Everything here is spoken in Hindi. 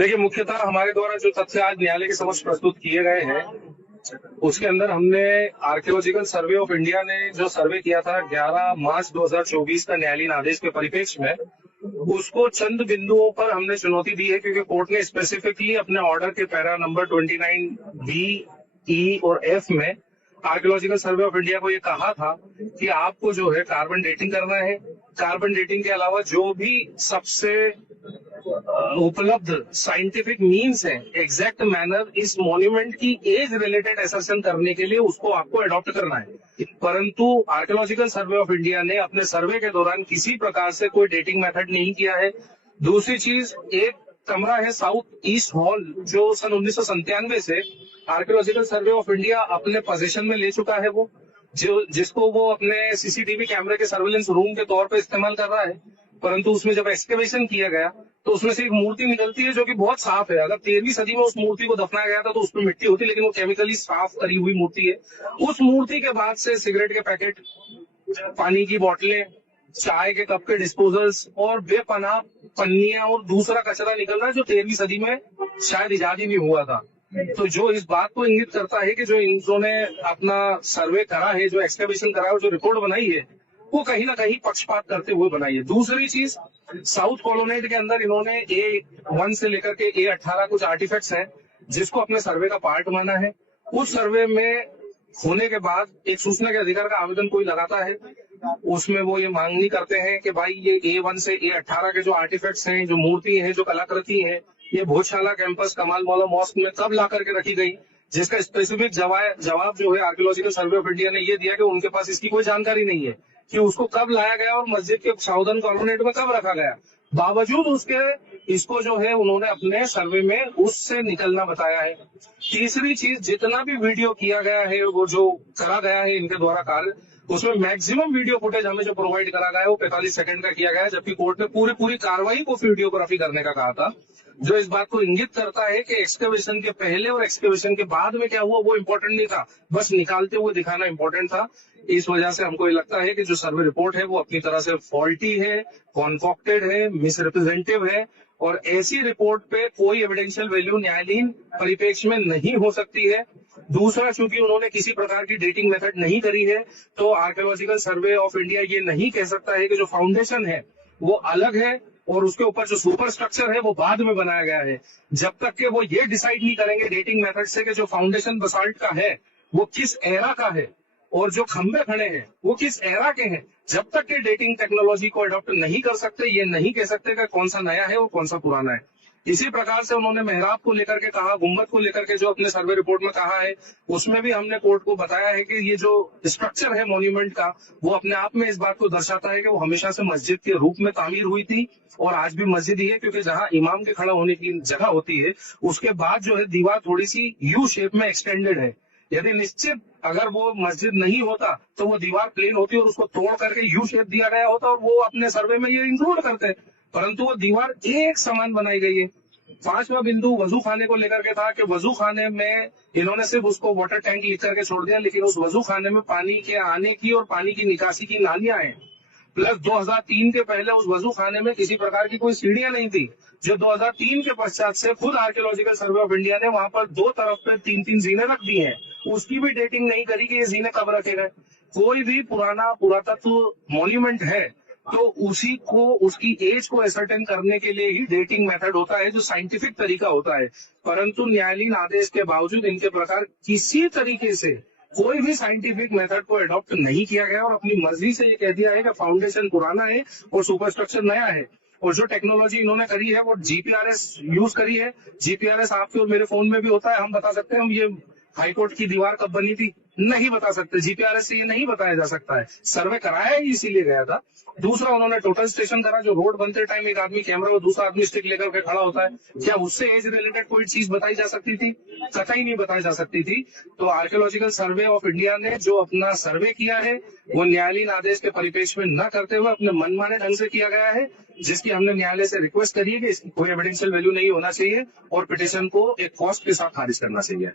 देखिए, मुख्यतः हमारे द्वारा जो तथ्य आज न्यायालय के समक्ष प्रस्तुत किए गए हैं, उसके अंदर हमने आर्कियोलॉजिकल सर्वे ऑफ इंडिया ने जो सर्वे किया था 11 मार्च 2024 का न्यायालयीन आदेश के परिप्रेक्ष्य में, उसको चंद बिंदुओं पर हमने चुनौती दी है, क्योंकि कोर्ट ने स्पेसिफिकली अपने ऑर्डर के पैरा नंबर 29 बी, ई और एफ में आर्कियोलॉजिकल सर्वे ऑफ इंडिया को ये कहा था कि आपको जो है कार्बन डेटिंग करना है। कार्बन डेटिंग के अलावा जो भी सबसे उपलब्ध साइंटिफिक मीन्स है, एग्जैक्ट मैनर इस मॉन्यूमेंट की एज रिलेटेड एसेसन करने के लिए उसको आपको अडॉप्ट करना है। परंतु आर्कियोलॉजिकल सर्वे ऑफ इंडिया ने अपने सर्वे के दौरान किसी प्रकार से कोई डेटिंग मेथड नहीं किया है। दूसरी चीज, एक कमरा है साउथ ईस्ट हॉल जो सन 1997 से आर्कियोलॉजिकल सर्वे ऑफ इंडिया अपने पोजीशन में ले चुका है, वो जिसको वो अपने सीसीटीवी कैमरे के सर्वेलेंस रूम के तौर पे इस्तेमाल कर रहा है। परंतु उसमें जब एक्सकेवेशन किया गया तो उसमें से एक मूर्ति निकलती है जो कि बहुत साफ है। अगर 13वीं सदी में उस मूर्ति को दफनाया गया था तो उसमें मिट्टी होती, लेकिन वो केमिकली साफ करी हुई मूर्ति है। उस मूर्ति के बाद से सिगरेट के पैकेट, पानी की बोतलें, चाय के कप के डिस्पोजल्स और बेपनाह पन्नियां और दूसरा कचरा निकल रहा है जो 13वीं सदी में शायद इजाद ही नहीं हुआ था। तो जो इस बात को इंगित करता है कि जो इन्होंने अपना सर्वे करा है, जो एक्सकेवेशन करा है, जो रिपोर्ट बनाई है, वो कहीं ना कहीं पक्षपात करते हुए बनाई है। दूसरी चीज, साउथ कॉलोनेट के अंदर इन्होंने A1 से लेकर के A18 कुछ आर्टिफैक्ट्स हैं जिसको अपने सर्वे का पार्ट माना है। उस सर्वे में होने के बाद एक सूचना के अधिकार का आवेदन कोई लगाता है, उसमें वो ये मांगनी करते हैं कि भाई ये A1 से A18 के जो आर्टिफैक्ट्स हैं, जो मूर्ति हैं, जो कलाकृति हैं, ये भोजशाला कैंपस कमाल मौला मॉस्क में कब ला करके रखी गई, जिसका स्पेसिफिक जवाब जो है आर्कियोलॉजिकल सर्वे ऑफ इंडिया ने ये दिया कि उनके पास इसकी कोई जानकारी नहीं है कि उसको कब लाया गया और मस्जिद के साउदर्न कॉलोनेट में कब रखा गया। बावजूद उसके इसको जो है उन्होंने अपने सर्वे में उससे निकलना बताया है। तीसरी चीज, जितना भी वीडियो किया गया है, वो जो करा गया है इनके द्वारा कार्य, उसमें मैक्सिमम वीडियो फुटेज हमें जो प्रोवाइड करा गया है वो 45 सेकंड का किया गया है, जबकि कोर्ट ने पूरी कार्रवाई को वीडियोग्राफी करने का कहा था, जो इस बात को इंगित करता है कि एक्सकेवेशन के पहले और एक्सकेवेशन के बाद में क्या हुआ वो इम्पोर्टेंट नहीं था, बस निकालते हुए दिखाना इम्पोर्टेंट था। इस वजह से हमको ये लगता है कि जो सर्वे रिपोर्ट है वो अपनी तरह से फॉल्टी है, कॉन्फॉक्टेड है, मिसरिप्रेजेंटेटिव है, और ऐसी रिपोर्ट पे कोई एविडेंशियल वैल्यू न्यायालयीन परिप्रेक्ष्य में नहीं हो सकती है। दूसरा, चूंकि उन्होंने किसी प्रकार की डेटिंग मेथड नहीं करी है, तो आर्कियोलॉजिकल सर्वे ऑफ इंडिया ये नहीं कह सकता है कि जो फाउंडेशन है वो अलग है और उसके ऊपर जो सुपर स्ट्रक्चर है वो बाद में बनाया गया है। जब तक के वो ये डिसाइड नहीं करेंगे डेटिंग मेथड से कि जो फाउंडेशन बसाल्ट का है वो किस एरा का है और जो खंबे खड़े हैं वो किस एरा के हैं, जब तक के डेटिंग टेक्नोलॉजी को अडॉप्ट नहीं कर सकते, ये नहीं कह सकते कि कौन सा नया है और कौन सा पुराना है। इसी प्रकार से उन्होंने मेहराब को लेकर के कहा, गुम्बद को लेकर के जो अपने सर्वे रिपोर्ट में कहा है, उसमें भी हमने कोर्ट को बताया है कि ये जो स्ट्रक्चर है मॉन्यूमेंट का वो अपने आप में इस बात को दर्शाता है कि वो हमेशा से मस्जिद के रूप में तामीर हुई थी और आज भी मस्जिद ही है, क्योंकि जहां इमाम के खड़ा होने की जगह होती है उसके बाद जो है दीवार थोड़ी सी यू शेप में एक्सटेंडेड है। यदि निश्चित अगर वो मस्जिद नहीं होता तो वो दीवार प्लेन होती और उसको तोड़ करके यू शेप दिया गया होता और वो अपने सर्वे में ये इंक्लूड करते, परंतु वो दीवार एक समान बनाई गई है। पांचवा बिंदु वजू खाने को लेकर के था कि वजू खाने में इन्होंने सिर्फ उसको वाटर टैंक लिख करके छोड़ दिया, लेकिन उस वजू खाने में पानी के आने की और पानी की निकासी की नालियां हैं। प्लस 2003 के पहले उस वजू खाने में किसी प्रकार की कोई सीढ़ियां नहीं थी, जो 2003 के पश्चात से खुद आर्कियोलॉजिकल सर्वे ऑफ इंडिया ने वहां पर दो तरफ पे 3-3 जीने रख दी हैं। उसकी भी डेटिंग नहीं करी कि ये जीने कब रखे गए। कोई भी पुराना पुरातत्व मॉन्यूमेंट है तो उसी को उसकी एज को एसर्टेन करने के लिए ही डेटिंग मेथड होता है, जो साइंटिफिक तरीका होता है। परंतु न्यायालयीन आदेश के बावजूद इनके प्रकार किसी तरीके से कोई भी साइंटिफिक मेथड को अडॉप्ट नहीं किया गया और अपनी मर्जी से ये कह दिया है कि फाउंडेशन पुराना है और सुपरस्ट्रक्चर नया है। और जो टेक्नोलॉजी इन्होंने करी है वो जीपीआरएस यूज करी है। जीपीआरएस आपके और मेरे फोन में भी होता है, हम बता सकते हैं हम ये हाईकोर्ट की दीवार कब बनी थी, नहीं बता सकते। जीपीआरएस से ये नहीं बताया जा सकता है। सर्वे कराया ही इसीलिए गया था। दूसरा, उन्होंने टोटल स्टेशन करा, जो रोड बनते टाइम एक आदमी कैमरा और दूसरा आदमी स्टिक लेकर के खड़ा होता है, क्या उससे एज रिलेटेड कोई चीज बताई जा सकती थी? कतई नहीं बताई जा सकती थी। तो आर्कियोलॉजिकल सर्वे ऑफ इंडिया ने जो अपना सर्वे किया है वो न्यायालयीन आदेश के परिप्रेक्ष्य में न करते हुए अपने मनमाने ढंग से किया गया है, जिसकी हमने न्यायालय से रिक्वेस्ट करी है कि इसकी कोई एविडेंशियल वैल्यू नहीं होना चाहिए और पिटीशन को एक कॉस्ट के साथ खारिज करना चाहिए।